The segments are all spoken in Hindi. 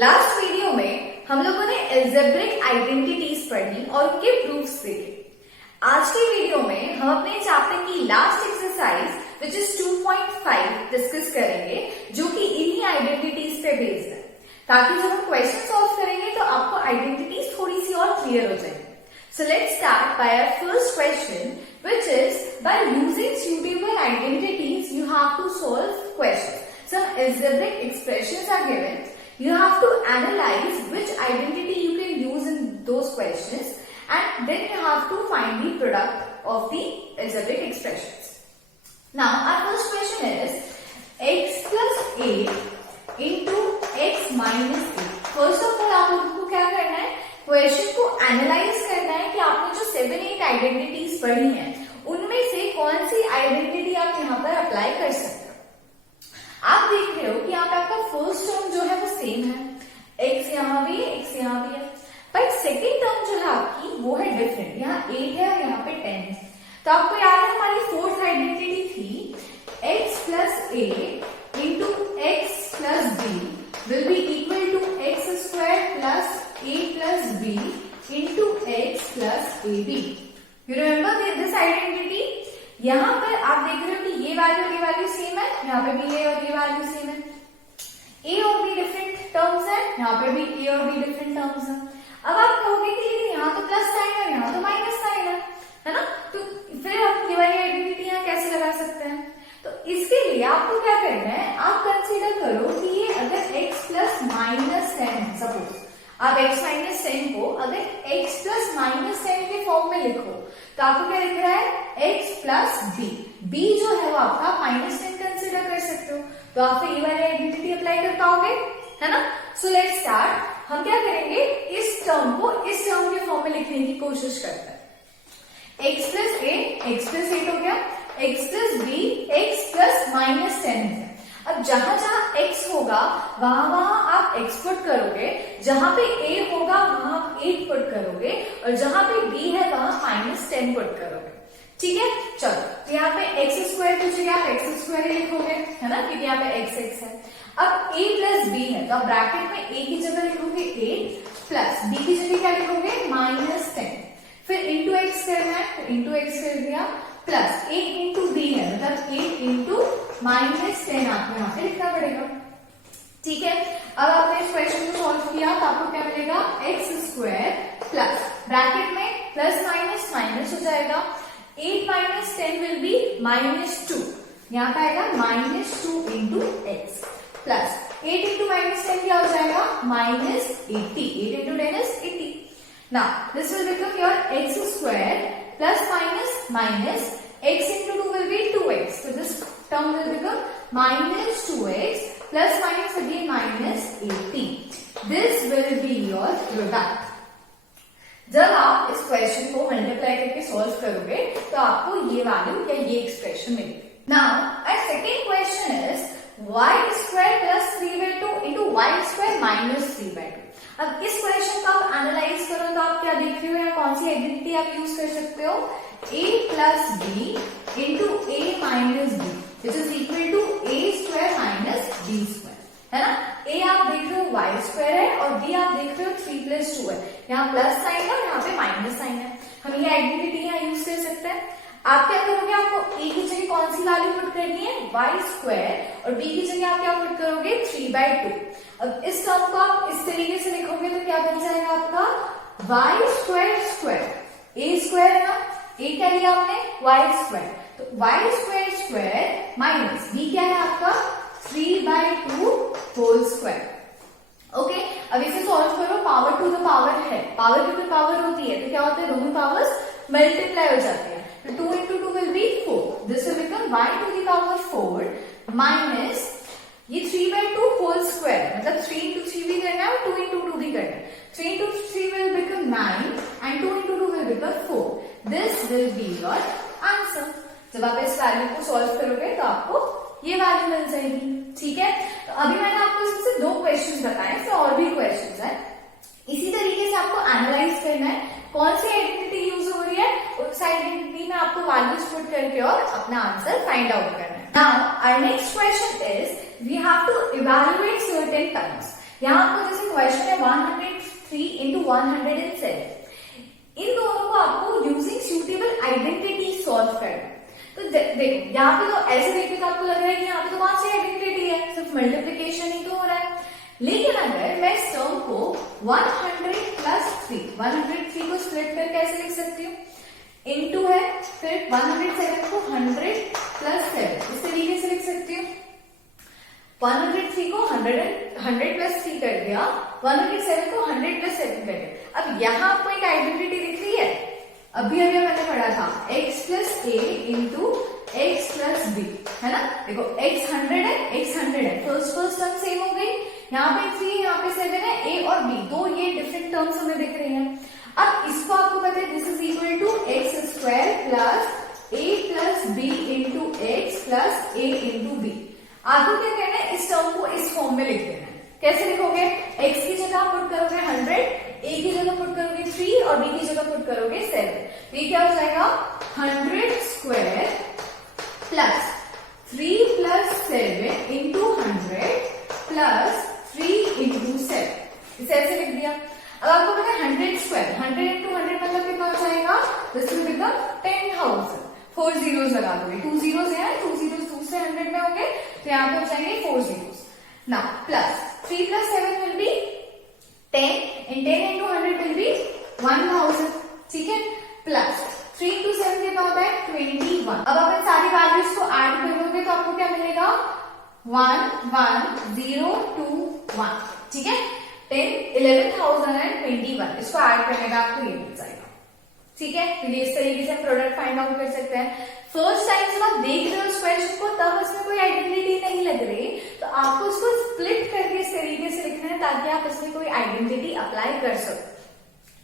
लास्ट वीडियो में हम लोगों ने एल्जेब्रिक आइडेंटिटीज पढ़ी और उनके प्रूफ्स देखे। आज के वीडियो में हम अपने चैप्टर की last exercise which is 2.5 discuss करेंगे, जो कि इन्हीं आइडेंटिटीज पे बेस्ड है, ताकि जब हम क्वेश्चन सॉल्व करेंगे तो आपको आइडेंटिटीज थोड़ी सी और क्लियर हो जाएंगी। So let's start by our first question, which is by using suitable identities you have to solve questions. Some algebraic expressions are given. You have to analyze which identity you can use in those questions, and then you have to find the product of the algebraic expressions. Now our first question is x plus a into x minus a. First of all आप लोगों को क्या करना है, क्वेश्चन को एनालाइज करना है कि आपने जो 7-8 आइडेंटिटीज पढ़ी हैं उनमें से कौन सी आइडेंटिटी आप यहाँ पर अप्लाई कर सकते हो। आप देख रहे हो कि यहाँ पे आपका फर्स्ट टर्म जो है वो सेम है, x यहाँ भी है, x यहाँ भी है, पर सेकेंड टर्म जो है आपकी वो है डिफरेंट। यहाँ 8 है और यहाँ पे 10 है। तो आपको याद है हमारी फोर्थ आइडेंटिटी थी x plus a into x plus b will be equal to x square plus a plus b into x plus ab. You remember this identity? यहाँ पर आप देख रहे हो कि ये वैल्यू सेम है, यहाँ पे भी a और ये वैल्यू सेम है, a और b डिफरेंट टर्म्स है, यहाँ पे भी a और b डिफरेंट टर्म्स है। अब आप कहोगे कि यहाँ तो प्लस साइन है, यहाँ तो माइनस साइन है ना, तो फिर हम ये वाली आइडेंटिटी यहाँ कैसे लगा सकते हैं। तो इसके लिए आपको क्या करना है, आप कंसीडर करो कि ये अगर x प्लस माइनस 10 है, सपोज आप x माइनस 10 को अगर x प्लस माइनस 10 के फॉर्म में लिखो तो आपको क्या लिख रहा है, x प्लस b जो है वो आपका माइनस 10 कंसीडर कर सकते हो, तो आप ये वाली आइडेंटिटी अप्लाई कर पाओगे, है ना। So let's start. हम क्या करेंगे, इस टर्म को इस टर्म के फॉर्म में लिखने की कोशिश करते हैं। x plus a x plus 8 हो गया, x plus b x plus minus 10 है। अब जहां जहां x होगा वहां आप x पुट करोगे, जहां पे a होगा वहां आप 8 पुट करोगे, और जहां पे b है वहां माइनस 10 पुट करोगे। ठीक है, चलो तो यहाँ पे एक्स स्क्वायर की जगह आप एक्स स्क्वायर ही लिखोगे, है ना, क्योंकि यहाँ पे x है। अब a प्लस b है तो आप ब्रैकेट में a की जगह लिखोगे 8 प्लस b की जगह क्या लिखोगे माइनस 10, फिर इंटू एक्स करना है तो इंटू एक्स कर दिया, प्लस a इंटू बी है मतलब 8 इंटू माइनस 10 आपको यहाँ पे लिखना पड़ेगा। ठीक है, अब आपने इस क्वेश्चन को सॉल्व किया तो आपको क्या मिलेगा, एक्स स्क्वायर प्लस ब्रैकेट में प्लस माइनस माइनस हो जाएगा, 8 माइनस 10 विल बी माइनस 2, यहाँ पे आएगा minus 2 into x plus 8 into minus 10 क्या हो जाएगा, minus 80, 8 into 10 is 80। Now this will become your x square plus minus x into 2 will be 2x. So this term will become minus 2x plus minus again minus 80. This will be your product. जब आप इस क्वेश्चन को मल्टीप्लाई करके सॉल्व करोगे तो आपको ये वैल्यू या ये एक्सप्रेशन मिलेगी। Now our second question is y square plus 3/2 into y square minus 3/2. अब इस क्वेश्चन का आप एनालाइज करो तो आप क्या देख रहे हो, या कौन सी आइडेंटिटी आप यूज कर सकते हो, a plus b into a minus b which is equal to a square minus b square, है ना। a आप देख रहे हो y स्क्वायर है और b आप देख रहे हो 3 प्लस 2 है, यहाँ प्लस साइन है और यहाँ पे माइनस साइन है। हम ये आइडेंटिटी यहाँ यूज कर सकते हैं। आप क्या करोगे, आपको a की जगह कौन सी वैल्यू पुट करनी है, y स्क्वायर, और b की जगह आप क्या पुट करोगे 3/2। अब इस टर्म को आप इस तरीके से लिखोगे तो क्या बन जाएगा आपका y square square, a square है ना, a क्या लिया आपने y स्क्वायर, तो y square square minus b क्या है आपका 3/2 होल स्क्वायर। ओके, अब इसे सॉल्व करो, पावर टू द पावर है, पावर टू द पावर होती है तो क्या होता है, दोनों पावर्स मल्टीप्लाई हो जाते हैं, तो 2 into 2 will be 4. This will become y to the power 4 minus ये 3/2 होल स्क्वायर, मतलब 3 into 3 भी करना है और 2 into 2 भी करना है, 3 into 3 will become 9 and 2 into 2 will become 4. This will be your answer. जब आप इस वैल्यू को सॉल्व करोगे तो आपको ये वैल्यू मिल जाएगी। ठीक है, तो अभी मैंने आपको इसमें से 2 क्वेश्चन बताए, फिर और भी क्वेश्चन है। इसी तरीके से आपको एनालाइज करना है कौन सी आइडेंटिटी यूज हो रही है, उस आइडेंटिटी में आपको वैल्यूज पुट करके और अपना आंसर फाइंड आउट करना है। Now our next question is we have to evaluate certain terms. यहाँ आपको जैसे क्वेश्चन है 103 into 107, इन दोनों को आपको यूजिंग सूटेबल आइडेंटिटी सॉल्व करना। तो देखो यहाँ पे तो ऐसे देखते तो आपको लग रहा है कि यहाँ पे तो कौन सी आइडेंटिटी है, सिर्फ मल्टीप्लीकेशन ही तो हो रहा है। लेकिन अगर मैं इस टर्म को 100 प्लस 3, 103 को स्प्लिट करके कैसे लिख सकती हूँ, इनटू है, फिर 107 को 100 प्लस 7 इस तरीके से लिख सकती हूँ। 103 को 100 प्लस 3 कर दिया, 107 को 100 प्लस 7 कर दिया। अब यहाँ आपको एक आइडेंटिटी दिख रही है, अभी मैंने पढ़ा था x plus a into x plus B, है ना। देखो x 100 है, x 100 है, फर्स्ट टर्म सेम हो गई, यहाँ पे 3 यहाँ पे 7 है, a और b दो ये डिफरेंट टर्म्स हमें दिख रही हैं। अब इसको आपको पता है this is equal to x square plus a plus b into x plus a into b. आपको क्या कहना है, इस टर्म को इस फॉर्म में लिख देना है। कैसे लिखोगे, x की जगह पुट करोगे 100, a की जगह पुट करोगे 3 और b की जगह पुट करोगे 7। तो ये क्या हो जाएगा, 100 square plus 3 plus 7 into 100 plus 3 into 7, इसे ऐसे लिख दिया। अब आपको पता है 100 स्क्वायर, 100 इंटू 100 मतलब कितना हो जाएगा, दिस विल बिकम 10,000। 4 zeros लगा दोगे, 2 zeros है, 2 zeros दूसरे 100 में होंगे, तो यहाँ पे हो जाएंगे 4 zeros। Now plus 3 plus 7 will be 10 and 10 into 100 will be 1000, ठीक है। प्लस 3 into 7 के बाद है 21। अब आप इन सारी वैल्यूज को ऐड करोगे तो आपको क्या मिलेगा, 1 1 0 2 1, ठीक है। 11,021 इसको ऐड करने का आपको ये मिल जाएगा, ठीक है। तो इस तरीके से हम प्रोडक्ट फाइंड आउट कर सकते हैं। फर्स्ट टाइम जब आप देख रहे हो इस क्वेश्चन को तब इसमें कोई आइडेंटिटी नहीं लग रही, तो आपको इसको स्प्लिट करके इस तरीके से लिखना है ताकि आप इसमें कोई आइडेंटिटी अप्लाई कर सको।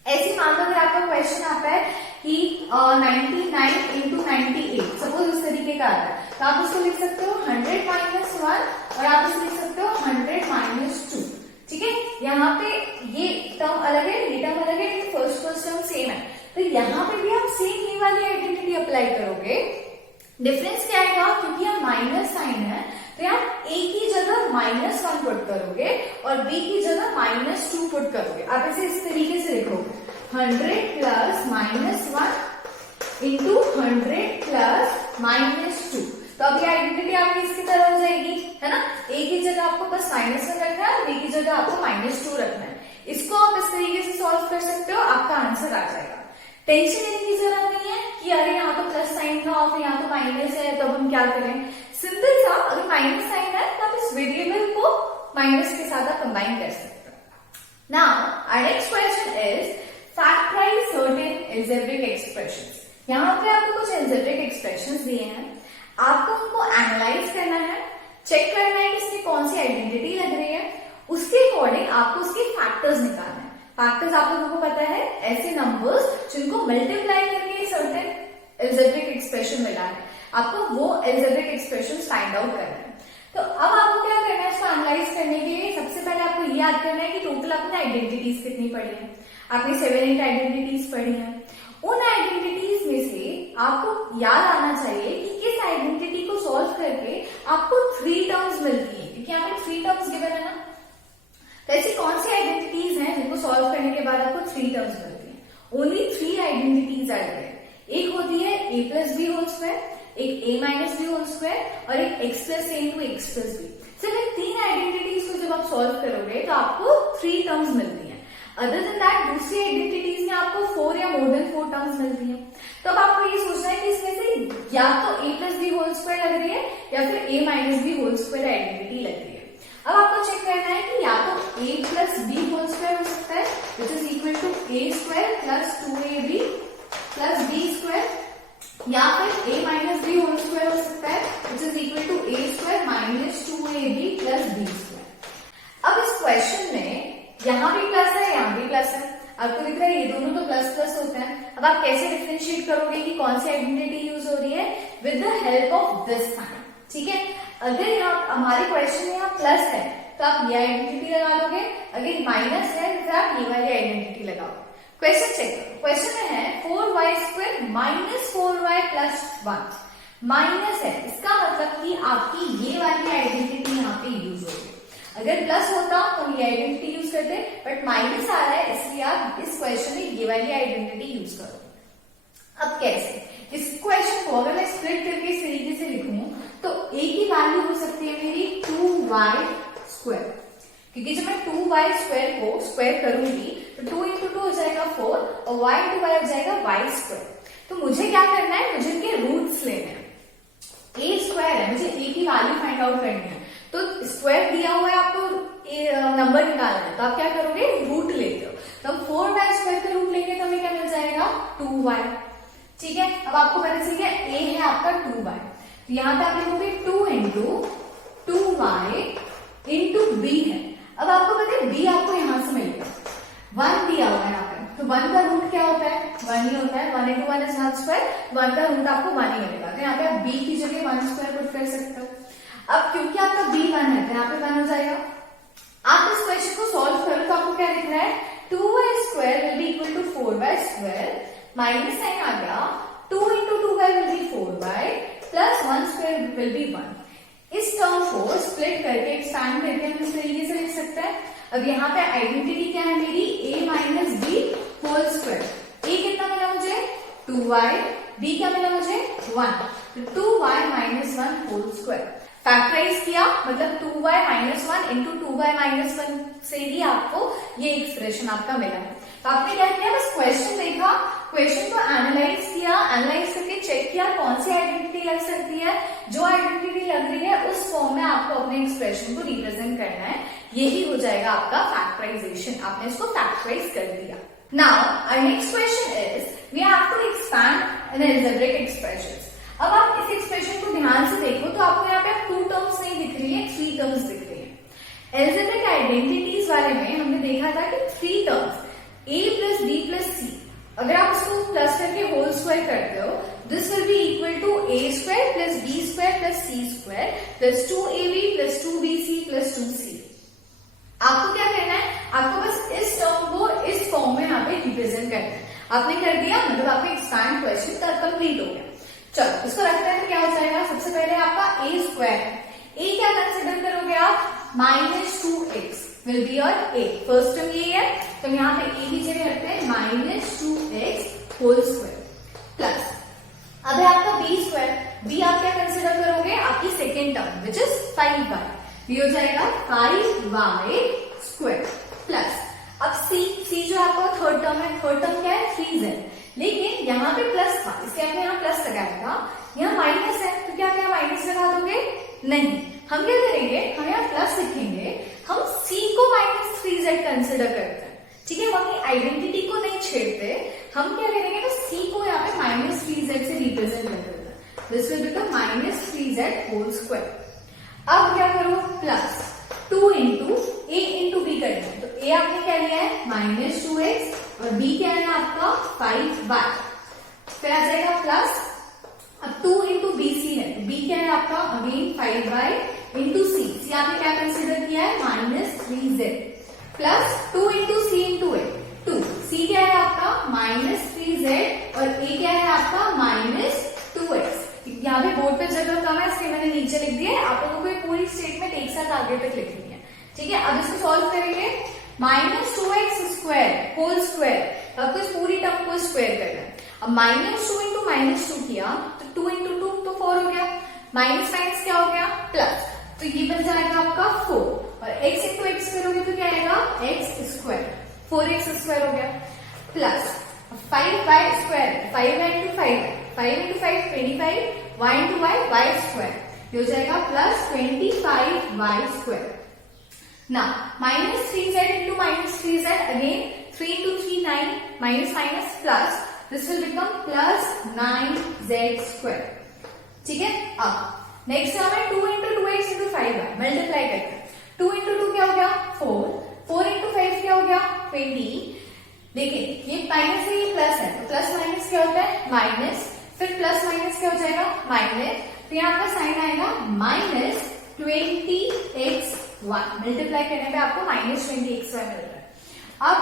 ऐसे मान लो अगर आपका क्वेश्चन आता है कि 99 इंटू 98, सपोज इस तरीके का आता है, तो आप उसको लिख सकते हो 100 माइनस 1 और आप उसको लिख सकते हो 100 माइनस 2, ठीक है। यहाँ पे ये टर्म अलग है, ये टर्म अलग है, लेकिन फर्स्ट टर्म सेम है, तो यहाँ पे भी आप सेम ही वाली आइडेंटिटी अप्लाई करोगे। डिफरेंस क्या आएगा, क्योंकि यहाँ माइनस साइन है तो यहाँ a की जगह -1 पुट करोगे और b की जगह -2 पुट करोगे। आप इसे इस तरीके से लिखोगे 100 प्लस -1 इंटू 100 प्लस -2। तो अब ये आइडेंटिटी आपकी इसकी तरह हो जाएगी, है ना। a की जगह आपको बस -1 रखना है, b की जगह आपको -2 रखना है। इसको आप इस तरीके से सॉल्व कर सकते हो, आपका आंसर आ जाएगा। टेंशन लेने की जरूरत नहीं है कि अरे यहाँ तो प्लस साइन था और यहाँ तो माइनस है, तो अब हम क्या करें। सिंपल सा, अगर माइनस साइन है तो आप इस वेरिएबल को माइनस के साथ आप कंबाइन कर सकते हो। Now our next question is factorise certain algebraic expressions. यहाँ पे आपको कुछ अलजेब्रिक एक्सप्रेशंस दिए हैं, आपको उनको एनालाइज करना है, चेक करना है कि इसकी कौन सी आइडेंटिटी लग रही है, उसके अकॉर्डिंग आपको उसके फैक्टर्स निकालना है। फैक्टर्स आप लोगों को पता है, ऐसे नंबर्स जिनको मल्टीप्लाई करके सर्टेन अलजेब्रिक एक्सप्रेशन मिला है, आपको वो अलजेब्रिक एक्सप्रेशन फाइंड आउट करना है। तो अब आपको क्या करना है, इसको एनालाइज करने के लिए सबसे पहले आपको ये याद करना है कि टोटल आपने आइडेंटिटीज कितनी पढ़ी है। आपने 7-8 आइडेंटिटीज पढ़ी है। उन आइडेंटिटीज में से आपको याद आना चाहिए कि किस आइडेंटिटी को सॉल्व करके आपको 3 टर्म्स मिलती है, क्योंकि यहाँ पे 3 टर्म्स गिवन है ना। तो ऐसी कौन सी आइडेंटिटीज हैं जिनको सॉल्व करने के बाद आपको 3 टर्म्स मिलती हैं। Only 3 identities are there. एक होती है a plus b whole square, एक a minus b whole square और एक x plus a into x plus b. सिर्फ इन 3 आइडेंटिटीज को जब आप सॉल्व करोगे तो आपको 3 टर्म्स मिलती हैं। अदर देन दैट दूसरी आइडेंटिटीज में आपको 4 या मोर देन 4 टर्म्स मिलती हैं। तो अब आपको ये सोचना है कि इसमें से या तो a plus b whole square लग रही है या फिर a minus b whole square identity लग रही है। अब आपको चेक करना है कि या तो a plus b whole square हो सकता है which is equal to a square plus 2ab plus b square, या फिर a minus b whole square हो सकता है which is equal to a square minus 2ab plus b square. अब इस क्वेश्चन में यहाँ भी प्लस है, यहाँ भी प्लस है, आपको दिख रहा है ये दोनों तो प्लस प्लस होते हैं। अब आप कैसे डिफरेंशिएट करोगे कि कौन सी आइडेंटिटी यूज हो रही है, with the help of this sign, ठीक है। अगर यहाँ हमारे क्वेश्चन में यहाँ प्लस है तो आप ये आइडेंटिटी लगा लोगे, अगर माइनस है तो फिर आप ये वाली आइडेंटिटी लगाओगे। क्वेश्चन चेक करो, क्वेश्चन में है 4y square minus 4y plus 1, minus है, इसका मतलब कि आपकी ये वाली आइडेंटिटी यहाँ पे यूज होगी। अगर प्लस होता तो ये आइडेंटिटी यूज करते हैं, बट माइनस आ रहा है इसलिए आप इस क्वेश्चन में ये वाली आइडेंटिटी यूज करो। अब कैसे इस क्वेश्चन को अगर मैं स्प्लिट करके इस तरीके से लिखूं तो a की वैल्यू हो सकती है मेरी 2y स्क्वायर, क्योंकि जब मैं 2y स्क्वायर को स्क्वायर करूंगी तो 2 इंटू 2 हो जाएगा 4 और y इंटू y हो जाएगा y स्क्वायर। तो मुझे क्या करना है, मुझे इनके रूट्स लेने हैं। a स्क्वायर है, मुझे a की वैल्यू फाइंड आउट करनी है, तो स्क्वायर दिया हुआ है आपको नंबर निकालना है, तो आप क्या करोगे, रूट लेते हो। तो हम 4y स्क्वायर का रूट लेंगे तो हमें क्या मिल जाएगा 2y। ठीक है, अब आपको पता चल गया a है आपका 2y, तो यहाँ पे आप लिखोगे 2 इंटू 2y इंटू b है। अब आपको पता है b आपको यहां से मिल गया, 1 दिया हुआ है यहाँ पे, तो 1 का रूट क्या होता है, 1 ही होता है। 1 इंटू 1 इज 1 स्क्वायर, 1 का रूट आपको 1 ही मिलेगा, तो यहाँ पे आप b की जगह 1 स्क्वायर पुट कर सकते हो। अब क्योंकि आपका b 1 है तो यहाँ पे 1 हो जाएगा। आप इस क्वेश्चन को सॉल्व करो तो आपको क्या लिखना है, 2y square will be equal to 4y square, minus sine आ गया, 2 into 2y will be 4y plus 1 square will be 1। इस टर्म को स्प्लिट करके एक्सपैंड करके हम इस तरीके से लिख सकते हैं। अब यहाँ पे आइडेंटिटी क्या है मेरी, a minus b whole square. a कितना मिला मुझे 2y, b क्या मिला मुझे 1, तो 2y minus 1 whole square. Factorise किया मतलब 2y minus 1 into 2y minus 1 से ही आपको ये एक्सप्रेशन आपका मिला है। तो आपने क्या किया, बस क्वेश्चन देखा, क्वेश्चन को एनालाइज किया, एनालाइज करके चेक किया कौन सी आइडेंटिटी लग सकती है, जो आइडेंटिटी लग रही है उस फॉर्म में आपको अपने एक्सप्रेशन को रिप्रेजेंट करना है। यही हो जाएगा आपका फैक्टराइजेशन, आपने इसको फैक्टराइज कर दिया। Now our next question is we have to expand an algebraic expression. अब आप इस एक्सप्रेशन को ध्यान से देखो तो आपको यहाँ पे 2 टर्म्स नहीं दिख रही है, 3 टर्म्स दिख रही है। अलजेब्रिक आइडेंटिटीज वाले में हमने देखा था कि 3 terms a plus b plus c, अगर आप इसको प्लस करके होल स्क्वायर करते हो, this will be equal to a square plus b square plus c square plus 2ab plus 2bc plus 2c। आपको क्या करना है, आपको बस इस टर्म को इस फॉर्म में यहाँ पे रिप्रेजेंट करना है। आपने कर दिया, मतलब आपका एक्सपैंड क्वेश्चन कंप्लीट हो गया। चलो इसको रखते हैं तो क्या हो जाएगा, सबसे पहले आपका a स्क्वायर है, a क्या कंसिडर करोगे आप, minus 2x will be your a। First term ये है तो यहाँ पे a की जगह रखते हैं minus 2x whole square plus, अब है आपका b स्क्वायर, b आप क्या कंसिडर करोगे, आपकी second term which is 5y, ये हो जाएगा 5y स्क्वायर प्लस, अब c जो आपका थर्ड टर्म है, थर्ड टर्म क्या है 3z, लेकिन यहाँ पे प्लस था इसलिए आपने यहाँ प्लस लगाया था, यहाँ माइनस है तो क्या क्या माइनस लगा दोगे, नहीं, हम क्या करेंगे, हम यहाँ प्लस लिखेंगे, हम c को माइनस 3z कंसिडर करते हैं। ठीक है, हम अपनी आइडेंटिटी को नहीं छेड़ते, हम क्या करेंगे तो c को यहाँ पे माइनस 3z से रिप्रेजेंट कर देते हैं, this will become minus 3z whole square. अब क्या करो, plus 2 into a into b करना है, तो a आपने क्या लिया है माइनस 2x और b क्या है आपका 5y, फिर आ जाएगा प्लस, अब 2 इंटू बी सी है, b क्या है आपका अगेन 5y इंटू सी आपने क्या कंसिडर किया है माइनस 3z प्लस 2 इंटू सी इंटू ए, 2 c क्या है आपका माइनस 3z और a क्या है आपका माइनस 2x। यहाँ पे बोर्ड पे जगह कम है इसलिए मैंने नीचे लिख दिया है, आप लोगों को पूरी स्टेटमेंट एक साथ आगे तक लिखनी है। ठीक है, अब इसको सॉल्व करेंगे, minus 2x square whole square, आपको इस पूरी टर्म को स्क्वायर करना है। अब माइनस 2 इंटू माइनस 2 किया तो 2 इंटू 2 तो 4 हो गया, माइनस माइनस क्या हो गया प्लस, तो ये बन जाएगा आपका 4 और x इंटू एक्स करोगे तो क्या आएगा x स्क्वायर, 4x स्क्वायर हो गया plus 5y square, 5y into 5 into 5 25, y into y square, ये हो जाएगा प्लस 25y स्क्वायर। ना minus 3z into minus 3z again 3 into 3 9 minus minus plus, this will become plus 9z square. ठीक है, अब नेक्स्ट हमें 2 into 2x into 5y multiply करते हैं, 2 इंटू 2 क्या हो गया 4 इंटू 5 क्या हो गया 20। देखिए ये माइनस है ये प्लस है, तो प्लस माइनस क्या होता है माइनस, फिर प्लस माइनस क्या हो जाएगा माइनस, तो यहाँ पर साइन आएगा माइनस 20xy, मल्टीप्लाई करने पे आपको माइनस 20xy मिल रहा है। अब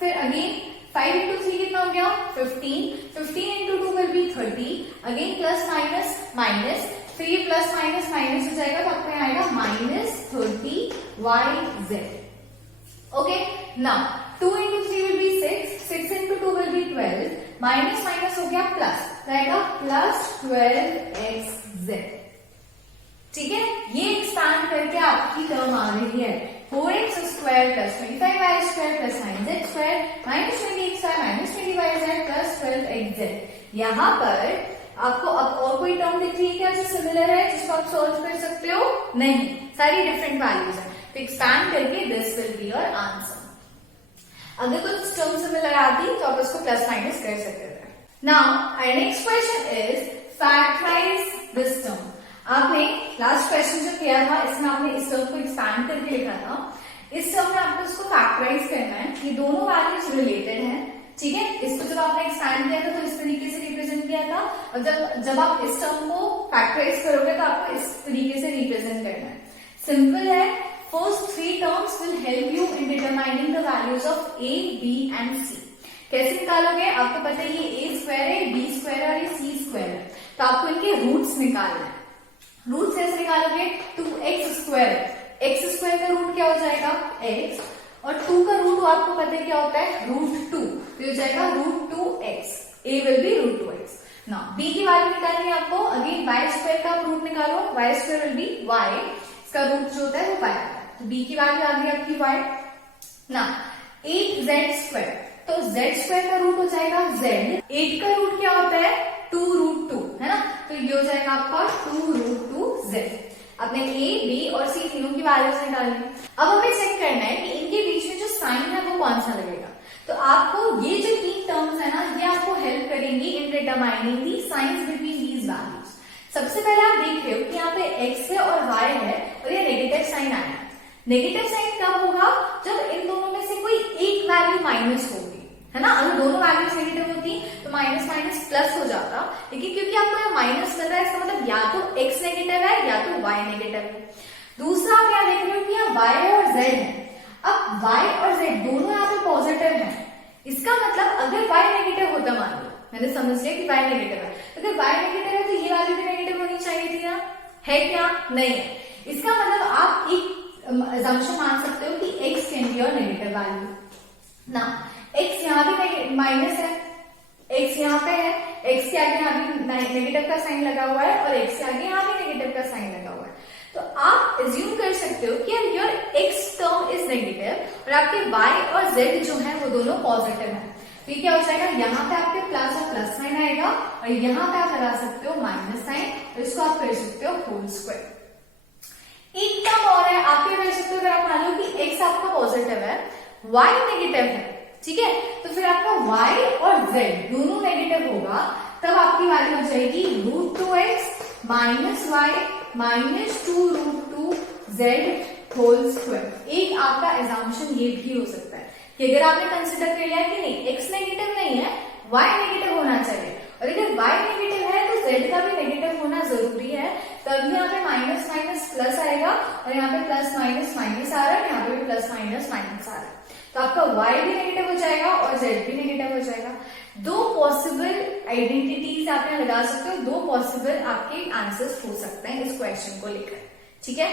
फिर अगेन 5 इंटू 3 कितना हो गया 15 into 2 will B 30, again plus minus minus, फिर ये प्लस माइनस माइनस हो जाएगा तो आपको यहाँ आएगा minus 30yz। Okay, now 2 into 3 will be 6, 6 into 2 will be 12, minus minus हो गया प्लस, रहेगा प्लस 12xz। ठीक है, ये एक्सपांड करके आपकी टर्म आ रही है 4x² plus 25y² plus 9z² minus 20x minus 20y plus 12xz। यहाँ पर आपको अब और कोई टर्म दिख रही है क्या जो सिमिलर है, जिसको आप सोल्व कर सकते हो? नहीं, सारी डिफरेंट वैल्यूज है, तो एक्सपैंड करके this will be your answer. अगर कुछ टर्म सिमिलर आती तो आप उसको प्लस माइनस कर सकते थे। Now our next question is factorise this term. आपने लास्ट क्वेश्चन जो किया था इसमें आपने इस टर्म को एक्सपैंड करके लिखा था, इस टर्म में आपको इसको फैक्टराइज करना है। ये दोनों वैल्यूज रिलेटेड हैं, ठीक है। इसको जब आपने एक्सपैंड किया था तो इस तरीके से रिप्रेजेंट किया था, और जब आप इस टर्म को फैक्टराइज करोगे तो आपको इस तरीके से रिप्रेजेंट करना है। सिंपल है, first 3 terms will help you in determining the values of a, b and c। कैसे निकालोगे? आपको पता है ये a स्क्वायर है, b स्क्वायर है और ये c स्क्वायर है, तो आपको इनके रूट्स निकालना है। रूट्स कैसे निकालोगे? 2x स्क्वायर, x स्क्वायर का रूट क्या हो जाएगा? x, और 2 का रूट आपको पता है क्या होता है? √2, तो हो जाएगा √2x, a will be √2x। Now b की वैल्यू निकालनी है आपको, अगेन y स्क्वायर का रूट निकालो, y square will B y, इसका रूट जो होता है वो y आता है, तो b की वैल्यू आ गई आपकी y। नाउ 8z², तो z स्क्वायर का रूट हो जाएगा z, 8 का रूट क्या होता है? 2√2, है ना, तो ये हो जाएगा आपका 2√2z। अपने a, b और c तीनों की वैल्यूज निकालनी। अब हमें चेक करना है कि इनके बीच में जो साइन है वो कौन सा लगेगा। तो आपको ये जो 3 टर्म्स है ना, ये आपको हेल्प करेंगी in determining the science between these values. सबसे पहले आप देख रहे हो कि यहाँ पे x है और y है और ये नेगेटिव साइन आया है। नेगेटिव साइन कब होगा? जब इन दोनों में से कोई एक वैल्यू माइनस होगी, है ना। अगर दोनों वैल्यूज नेगेटिव होती तो माइनस माइनस प्लस हो जाता, लेकिन क्योंकि आपको यहाँ माइनस कर रहा है, इसका मतलब या तो x नेगेटिव है या तो y नेगेटिव है। दूसरा आप यहाँ देख रहे हो कि यहाँ y और z है। अब y और z दोनों यहाँ पे पॉजिटिव है, इसका मतलब अगर y नेगेटिव होता, मान लो मैंने समझ लिया कि y नेगेटिव है, तो अगर y नेगेटिव है तो ये वैल्यू भी नेगेटिव होनी चाहिए थी ना, है क्या? नहीं है। इसका मतलब आप एक assumption मान सकते हो कि x can be your negative value. ना x यहाँ भी माइनस है, x यहाँ पे है, x के आगे यहाँ भी नेगेटिव का साइन लगा हुआ है और x के आगे यहाँ भी नेगेटिव का साइन लगा हुआ है, तो आप एज्यूम कर सकते हो कि your x term is negative और आपके y और z जो है वो दोनों पॉजिटिव है। तो ये क्या हो जाएगा? यहाँ पे आपके प्लस और प्लस साइन आएगा और यहाँ पे आप लगा सकते हो माइनस साइन, और इसको आप कर सकते हो होल स्क्वायर। एक टर्म और है, आप क्या कर सकते हो? अगर आप मान लो कि x आपका पॉजिटिव है, y नेगेटिव है, ठीक है, तो फिर आपका y और z दोनों नेगेटिव होगा, तब आपकी वैल्यू हो जाएगी √2x minus y minus 2√2z whole square. एक आपका एग्जाम्पशन ये भी हो सकता है कि अगर आपने कंसिडर कर लिया कि नहीं x नेगेटिव नहीं है, y नेगेटिव होना चाहिए, और अगर y नेगेटिव है तो z का भी नेगेटिव होना जरूरी है, तब यहाँ पे माइनस माइनस प्लस आएगा और यहाँ पे प्लस माइनस माइनस आ रहा है, यहाँ पे भी प्लस माइनस माइनस आ रहा है, तो आपका y भी नेगेटिव हो जाएगा और z भी नेगेटिव हो जाएगा। 2 पॉसिबल आइडेंटिटीज आप यहाँ लगा सकते हो, 2 पॉसिबल आपके आंसर्स हो सकते हैं इस क्वेश्चन को लेकर, ठीक है।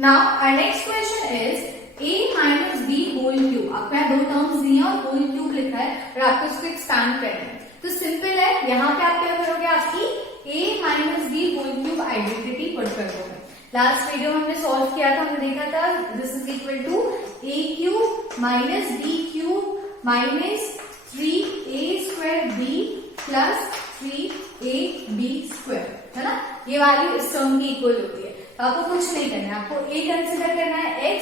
Now our next question is a minus b whole cube. आपको यहाँ 2 टर्म्स दिए हैं और होल क्यूब लिखा है और आपको इसको एक्सपैंड करना है, तो सिंपल है, यहाँ पे आप क्या करोगे? आपकी a minus b whole cube identity put कर दोगे। लास्ट वीडियो में हमने सॉल्व किया था, हमने देखा था this is equal to a cube minus b cube minus 3a² b plus 3ab square, है ना। ये वैल्यू इस टर्म की इक्वल होती है, तो आपको कुछ नहीं करना है, आपको a कंसिडर करना है x,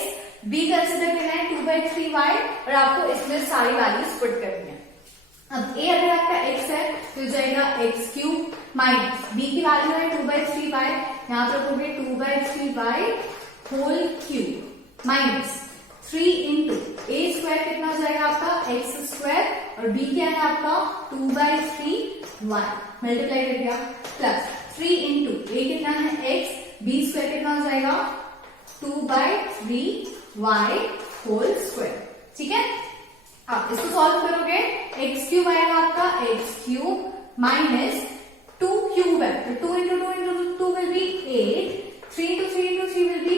b कंसिडर करना है 2/3y और आपको इसमें सारी वैल्यूज पुट करनी है। अब a अगर आपका x है तो हो जाएगा x क्यूब माइनस b की वैल्यू है 2/3y, यहाँ पर रखोगे 2/3y whole cube minus 3 into a square कितना हो जाएगा आपका x स्क्वायर और b क्या है आपका 2/3y मल्टीप्लाई कर दिया प्लस 3 इंटू a कितना है x, b स्क्वायर कितना हो जाएगा 2/3y होल स्क्वायर, ठीक है। आप इसको सॉल्व करोगे, x क्यूब आएगा आपका x क्यूब माइनस 2 क्यूब है, तो 2 into 2 into 2 will be 8, 3 into 3 into 3 will be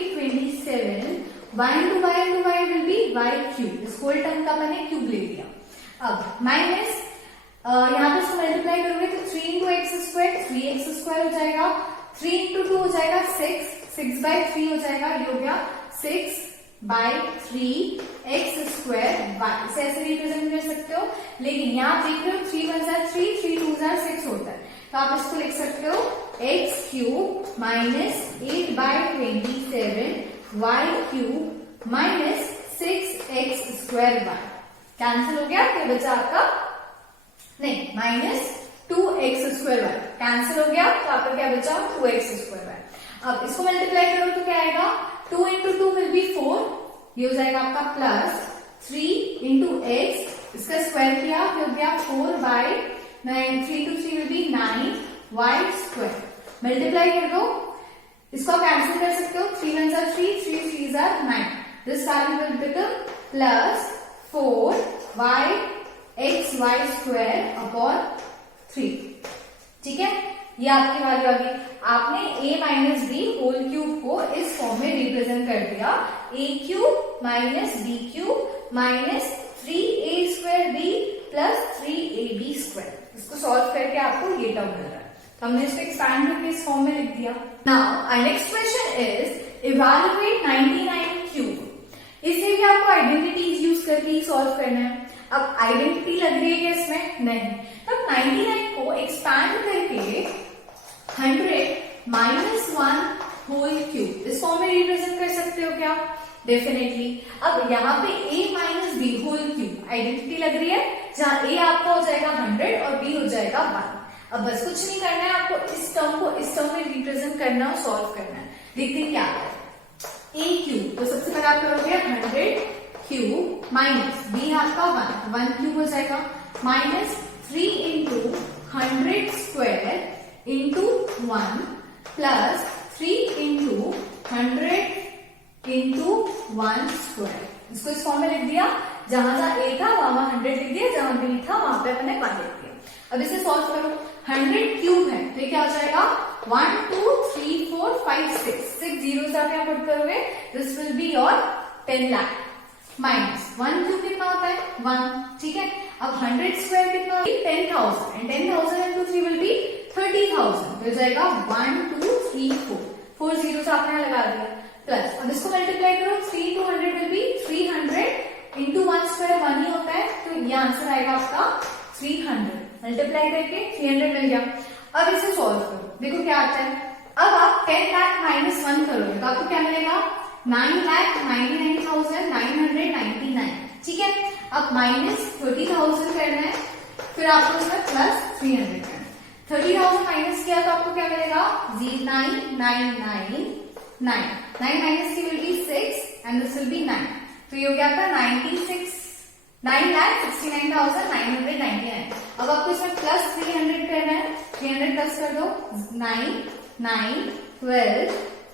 27 y into y will be y cube, इस होल टर्म का मैंने क्यूब ले लिया। अब माइनस यहाँ पे इसको मल्टीप्लाई करोगे तो 3 into x square 3x square हो जाएगा, 3 इंटू 2 हो जाएगा 6 बाई 3 हो जाएगा, ये हो गया 6 बाई 3 x स्क्वायर y। इसे ऐसे रिप्रेजेंट कर सकते हो, लेकिन यहाँ आप देख रहे हो 3 1 जार 3, 3 2 जार 6 होता है, तो आप इसको लिख सकते हो x cube minus 8 by 27 y cube minus 6x square y। Cancel हो गया, तो बचा आपका नहीं minus 2x square Y, cancel हो गया, तो आपका क्या बचा 2x स्क्वायर वाई। अब इसको मल्टीप्लाई करो तो क्या आएगा, 2 इंटू 2 विल बी 4, ये हो जाएगा आपका प्लस 3 इंटू एक्स, इसका स्क्वायर किया हो गया 4 by 9, 3 to 3 will be 9 y square. Multiply कर दो, इसको आप कैंसिल कर सकते हो, 3 1 जार 3, 3 3 जार 9, this value will become plus 4 y x y square upon 3। ठीक है, ये आपकी वैल्यू आ गई। आपने a minus b whole cube को इस फॉर्म में रिप्रेजेंट कर दिया, a cube minus b cube minus 3a square b plus 3ab square. इसको सॉल्व करके आपको ये टर्म मिल रहा है, तो हमने इसको एक्सपैंड करके इस फॉर्म में लिख दिया। Now our next question is evaluate 99 cube. इसे भी आपको आइडेंटिटीज यूज करके सॉल्व करना है। अब आइडेंटिटी लग रही है क्या इसमें? नहीं। तब 99 को एक्सपैंड करके 100 माइनस 1 होल क्यूब इस फॉर्म में रिप्रेजेंट कर सकते हो क्या? डेफिनेटली। अब यहाँ पे a minus b whole cube identity लग रही है, जहाँ a आपका हो जाएगा 100 और b हो जाएगा 1। अब बस कुछ नहीं करना है, आपको इस टर्म को इस टर्म में रिप्रेजेंट करना और सॉल्व करना है। देखते हैं क्या है। a क्यूब, तो सबसे पहले आप करोगे 100 क्यूब माइनस बी आपका 1 क्यूब हो जाएगा, minus 3 into 100 square into 1 plus 3 into 100 into 1 square. इसको इस फॉर्म में लिख दिया, जहां जहां a था वहां 100 लिख दिया, जहां b था वहां पे मैंने 1 लिख दिया। अब इसे सॉल्व करो, 100 क्यूब है तो ये क्या हो जाएगा 1 2 3 4 5 6 जीरो आप यहाँ पुट करोगे, this will be your 10 lakh minus 1 cube कितना होता है 1। ठीक है, अब 100 स्क्वायर कितना होगा 10,000 एंड 10,000 इंटू 3 विल बी 30,000, तो जाएगा 1 2 3 4 जीरो आपने लगा दिया, प्लस अब इसको मल्टीप्लाई करो, 3 to 100 will be 300 into 1 square 1 ही होता है, तो ये आंसर आएगा आपका 300। मल्टीप्लाई करके 300 मिल गया। अब इसे सॉल्व करो, देखो क्या आता है। अब आप 10 लाख माइनस 1 करोगे तो आपको क्या मिलेगा 9,99,999। ठीक है, अब माइनस 30,000 करना है, फिर आपको इसमें प्लस 300 करना है। 30,000 माइनस किया तो आपको क्या मिलेगा 9,999। 9 minus 3 will B 6 and this will be 9, तो ये हो गया आपका 9,69,999। अब आपको इसमें प्लस 300 करना है, 300 प्लस कर दो, 9 9 12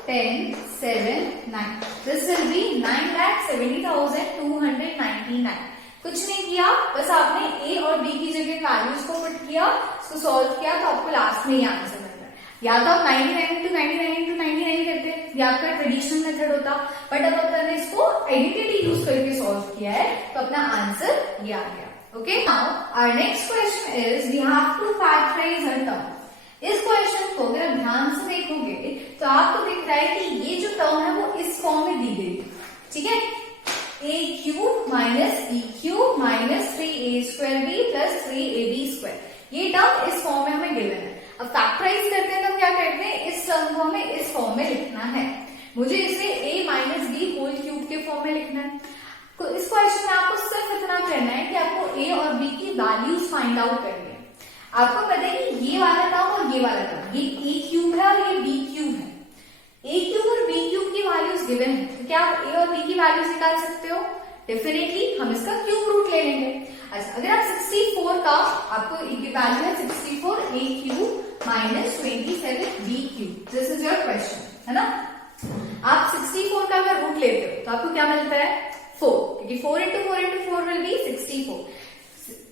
10 7 9, दिस विल बी 9,70,299। कुछ नहीं किया, बस आपने a और b की जगह वैल्यूज को पुट किया, इसको सॉल्व किया, तो आपको लास्ट में ये आंसर मिल रहा है। या तो आप 99 into 99 into 99 करते, ये आपका ट्रेडिशनल मेथड होता, बट अब आपने इसको आइडेंटिटी यूज करके सॉल्व किया है, तो अपना आंसर ये आ गया। Okay, now our next question is we have to factorise a term. इस क्वेश्चन को अगर आप ध्यान से देखोगे तो आपको दिख रहा है कि ये जो टर्म है वो इस फॉर्म में दी गई है। ठीक है, a cube minus b cube minus 3a square b plus 3ab square, ये टर्म इस फॉर्म में हमें गिवन है। अब फैक्टराइज करते हैं तो क्या करते हैं, इस टर्म को हमें इस फॉर्म में लिखना है। मुझे इसे a minus b whole cube के फॉर्म में लिखना है। तो इस क्वेश्चन में आपको सिर्फ इतना करना है कि आपको a और b की वैल्यूज फाइंड आउट करनी है। आपको पता है कि ये वाला टर्म और ये वाला टर्म, ये a क्यूब है और ये b क्यूब है। a क्यूब और b क्यूब की वैल्यूज गिवन है, तो क्या आप a और b की वैल्यूज निकाल सकते हो? डेफिनेटली हम इसका क्यूब रूट ले लेंगे। अच्छा, अगर आप 64 का, आपको वैल्यू है 64 a cube minus 27 b cube, this is your question, है ना। आप 64 का अगर रूट लेते हो तो आपको क्या मिलता है 4, क्योंकि 4 into 4 into 4 विल बी 64,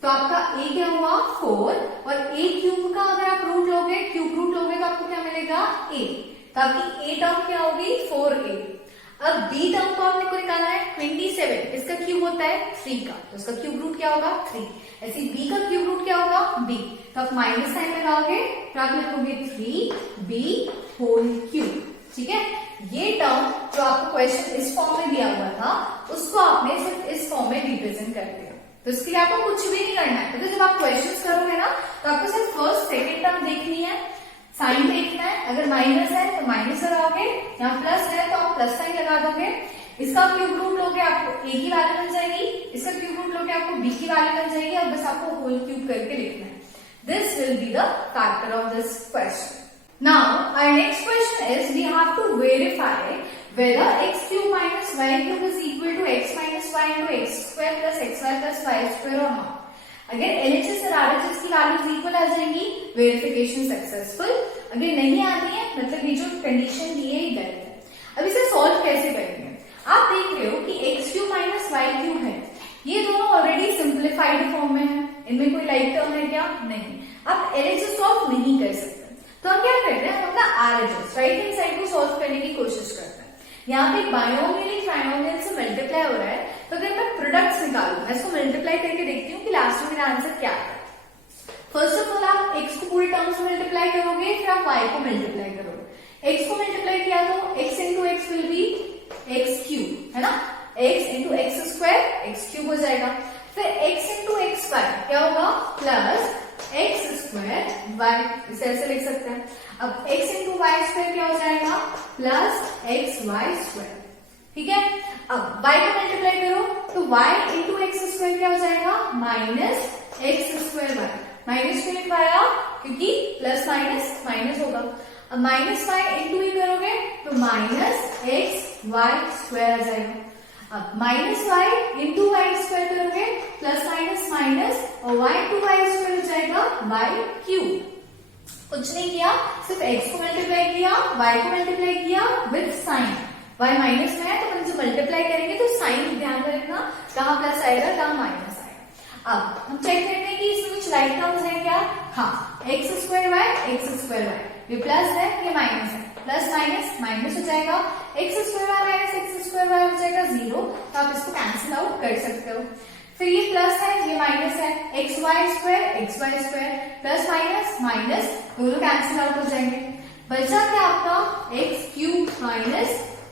तो आपका a क्या हुआ 4, और a क्यूब का अगर आप रूट लोगे, क्यूब रूट लोगे, तो आपको क्या मिलेगा a, तो आपकी a टर्म क्या होगी 4a। अब बी टर्म को आपने को निकालना है 27, इसका क्यूब होता है 3 का, तो इसका क्यूब रूट क्या होगा 3। ऐसे बी का क्यूब रूट क्या होगा b, तो आप माइनस साइन लगाओगे तो आप लिखोगे 3b होल क्यूब। ठीक है, ये टर्म जो आपको क्वेश्चन इस फॉर्म में दिया हुआ था उसको आपने सिर्फ इस फॉर्म में रिप्रेजेंट कर दिया। तो इसके लिए आपको कुछ भी नहीं करना है, तो जब आप क्वेश्चन करोगे ना तो आपको सिर्फ फर्स्ट सेकेंड टर्म देखनी है, साइन देखना है, अगर माइनस है तो माइनस लगाओगे, यहाँ प्लस है तो आप प्लस साइन लगा दोगे। इसका क्यूब रूट लोगे आपको ए की वैल्यू मिल जाएगी, इसका क्यूब रूट लोगे आपको बी की वैल्यू मिल जाएगी, और बस आपको होल क्यूब करके लिखना है। This will be the factor of this question. Now our next question is we have to verify whether x cube minus y cube is equal to x minus y into x square plus xy plus y square or not। अगर LHS और RHS की वैल्यूज इक्वल आ जाएंगी, वेरिफिकेशन सक्सेसफुल। अगर नहीं आती है मतलब ये जो कंडीशन दी है ये गलत है। अब इसे सॉल्व कैसे करेंगे? आप देख रहे हो कि x cube minus y cube है, ये दोनों ऑलरेडी सिंप्लीफाइड फॉर्म में है, इनमें कोई लाइक टर्म है क्या? नहीं। आप LHS सॉल्व नहीं कर सकते, तो हम क्या करते हैं, हम अपना RHS राइट हैंड साइड को सॉल्व करने की कोशिश करते हैं। यहाँ पे बायोमियल ट्राइनोमियल से मल्टीप्लाई हो रहा है, तो अगर मैं प्रोडक्ट्स निकालूं, मैं इसको मल्टीप्लाई करके देखती हूँ कि लास्ट में मेरा आंसर क्या है। फर्स्ट ऑफ ऑल आप x को पूरे टर्म से मल्टीप्लाई करोगे, फिर आप y को मल्टीप्लाई करोगे। x को मल्टीप्लाई किया तो x into x will be x cube, है ना, x into x square x cube हो जाएगा। फिर x इंटू एक्स वाई क्या होगा, प्लस एक्स स्क्वायर वाई, इसे ऐसे लिख सकते हैं। अब x इंटू वाई स्क्वायर क्या हो जाएगा, प्लस एक्स वाई स्क्वायर। ठीक है, अब y को मल्टीप्लाई करो तो y इंटू एक्स स्क्वायर क्या हो जाएगा, minus x square y. Minus क्यों लिखवाया, क्योंकि प्लस माइनस माइनस होगा। अब माइनस वाई इंटू ही करोगे तो माइनस एक्स वाई स्क्वायर आ जाएगा। अब minus y into y square करोगे, प्लस माइनस माइनस, और वाई इंटू वाई स्क्वायर हो जाएगा वाई क्यूब। कुछ नहीं किया, सिर्फ x को मल्टीप्लाई किया, y को मल्टीप्लाई किया विद साइन। y माइनस में है तो हम जब मल्टीप्लाई करेंगे तो साइन ध्यान में रखना, कहाँ प्लस आएगा कहाँ माइनस आएगा। अब हम चेक करते हैं कि इसमें कुछ लाइक टर्म्स है क्या। हाँ, x square y x square y, ये प्लस है ये माइनस है, प्लस माइनस माइनस हो जाएगा, x square y minus x square y हो जाएगा 0, तो आप इसको कैंसिल आउट कर सकते हो। फिर ये प्लस है ये माइनस है, x y square plus minus minus, दोनों कैंसिल आउट हो जाएंगे। बचा क्या आपका, x cube minus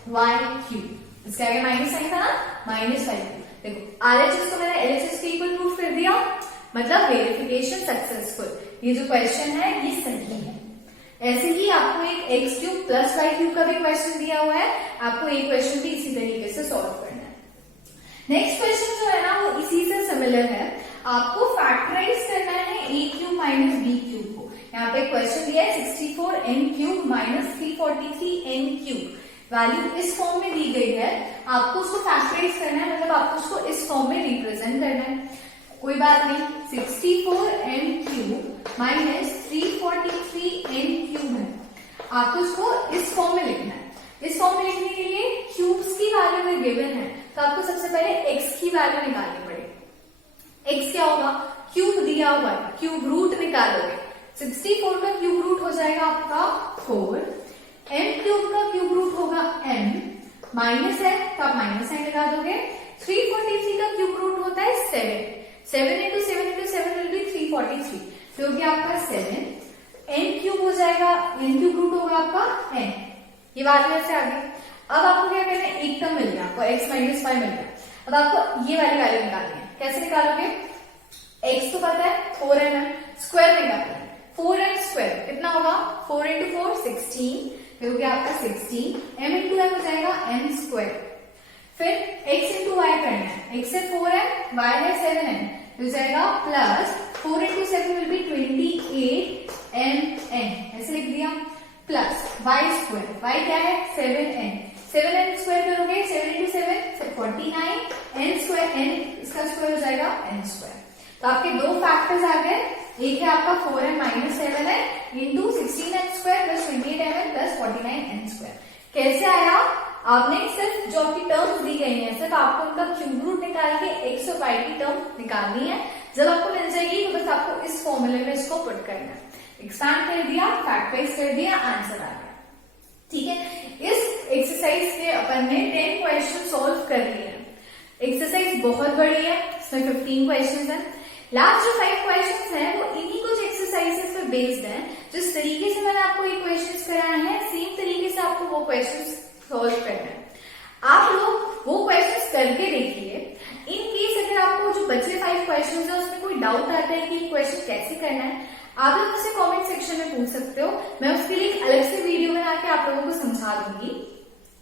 y cube, इसके आगे माइनस साइन था ना, माइनस वाई क्यूब। देखो RHS को मैंने LHS के इक्वल प्रूफ कर दिया, मतलब वेरिफिकेशन सक्सेसफुल। ये जो क्वेश्चन है ये सही है। ऐसे ही आपको एक x cube plus y cube का भी क्वेश्चन दिया हुआ है, आपको एक क्वेश्चन भी इसी तरीके से सॉल्व करना है। नेक्स्ट क्वेश्चन जो है ना वो इसी से सिमिलर है, आपको फैक्टराइज करना है ए क्यूब माइनस बी क्यूब को। यहाँ पे क्वेश्चन दिया है 64n cube minus 343n cube, value इस फॉर्म में दी गई है, आपको उसको फैक्टराइज करना है, मतलब आपको उसको इस फॉर्म में रिप्रेजेंट करना है। कोई बात नहीं, 64n cube minus 343n cube है, आपको इसको इस फॉर्म में लिखना है। इस फॉर्म में लिखने के लिए क्यूब्स की वैल्यू में गिवन है, तो आपको सबसे पहले x की वैल्यू निकालनी पड़ेगी। x क्या होगा, क्यूब दिया हुआ है, क्यूब रूट निकालोगे, 64 का क्यूब रूट हो जाएगा आपका 4, m क्यूब का क्यूब रूट होगा m, माइनस है तो आप माइनस साइन लगा दोगे। 343 का क्यूब रूट होता है 7 इंटू 7 इंटू 7 विल बी 343, तो हो गया आपका 7, n क्यूब हो जाएगा, n क्यूब रूट होगा आपका n, ये वैल्यू ऐसे आ गई। अब आपको क्या करना है, एक टर्म मिल गया आपको, x माइनस वाई मिल गया। अब आपको ये वाली वैल्यू निकालनी है, कैसे निकालोगे, x तो पता है 4n है, स्क्वायर निकालना है, 4n स्क्वायर कितना होगा, 4 इंटू 4 16, फिर हो गया आपका 16, m इंटू m हो जाएगा m स्क्वायर। फिर x इंटू y करना है, x है 4n, y है 7n, हो जाएगा plus 4 into 7 will be 28mn, ऐसे लिख दिया, प्लस y स्क्वायर, y क्या है 7n, 7n स्क्वायर करोगे 7 इंटू 7 49, n स्क्वायर, n इसका स्क्वायर हो जाएगा n स्क्वायर। तो आपके दो फैक्टर्स आ गए, एक है आपका 4n minus 7n into 16n square plus 28mn plus 49n square. कैसे आया, आपने सिर्फ जो आपकी टर्म्स दी गई हैं सिर्फ आपको उनका क्यूब रूट निकाल के x और y की टर्म निकालनी है। जब आपको मिल जाएगी तो बस आपको इस फॉर्मूले में इसको पुट करना है, एक्सपैंड कर दिया, फैक्टराइज कर दिया, आंसर आ गया। ठीक है, इस एक्सरसाइज एक्सरसाइज के अपन ने 10 क्वेश्चन सॉल्व कर लिए हैं। एक्सरसाइज बहुत बड़ी है, इसमें 15 क्वेश्चन है। लास्ट जो 5 क्वेश्चन हैं वो इन्हीं कुछ एक्सरसाइजेस पे बेस्ड हैं। जिस तरीके से मैंने आपको ये क्वेश्चन कराए हैं सेम तरीके से आपको वो क्वेश्चन सॉल्व करना है। आप लोग वो क्वेश्चन करके देखिए। इन केस अगर आपको जो बचे 5 क्वेश्चन है उसमें कोई डाउट आता है कि क्वेश्चन कैसे करना है, आप लोग मुझसे कमेंट सेक्शन में पूछ सकते हो। मैं उसके लिए एक अलग से वीडियो बना के आप लोगों को समझा दूंगी।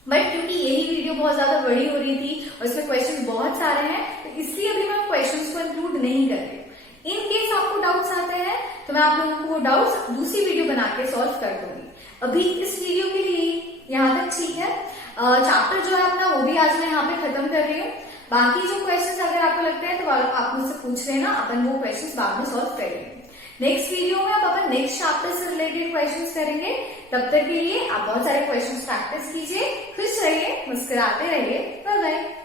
बट क्योंकि यही वीडियो बहुत ज्यादा बड़ी हो रही थी और इसमें क्वेश्चन बहुत सारे हैं, तो इसलिए अभी मैं क्वेश्चंस को इंक्लूड नहीं कर रही हूँ। इन केस आपको डाउट्स आते हैं तो मैं आप लोगों को वो डाउट्स दूसरी वीडियो बना के सॉल्व कर दूंगी। अभी इस वीडियो के लिए यहाँ तक ठीक है। चैप्टर जो है अपना वो भी आज मैं यहाँ पे खत्म कर रही हूँ। बाकी जो क्वेश्चंस अगर आपको लगते हैं तो आप मुझसे पूछ लेना, अपन वो क्वेश्चंस बाद में सॉल्व करेंगे। नेक्स्ट वीडियो में अब अपन नेक्स्ट चैप्टर से रिलेटेड क्वेश्चंस करेंगे। तब तक के लिए आप बहुत सारे क्वेश्चंस प्रैक्टिस कीजिए, खुश रहिए, मुस्कुराते रहिए। Bye bye.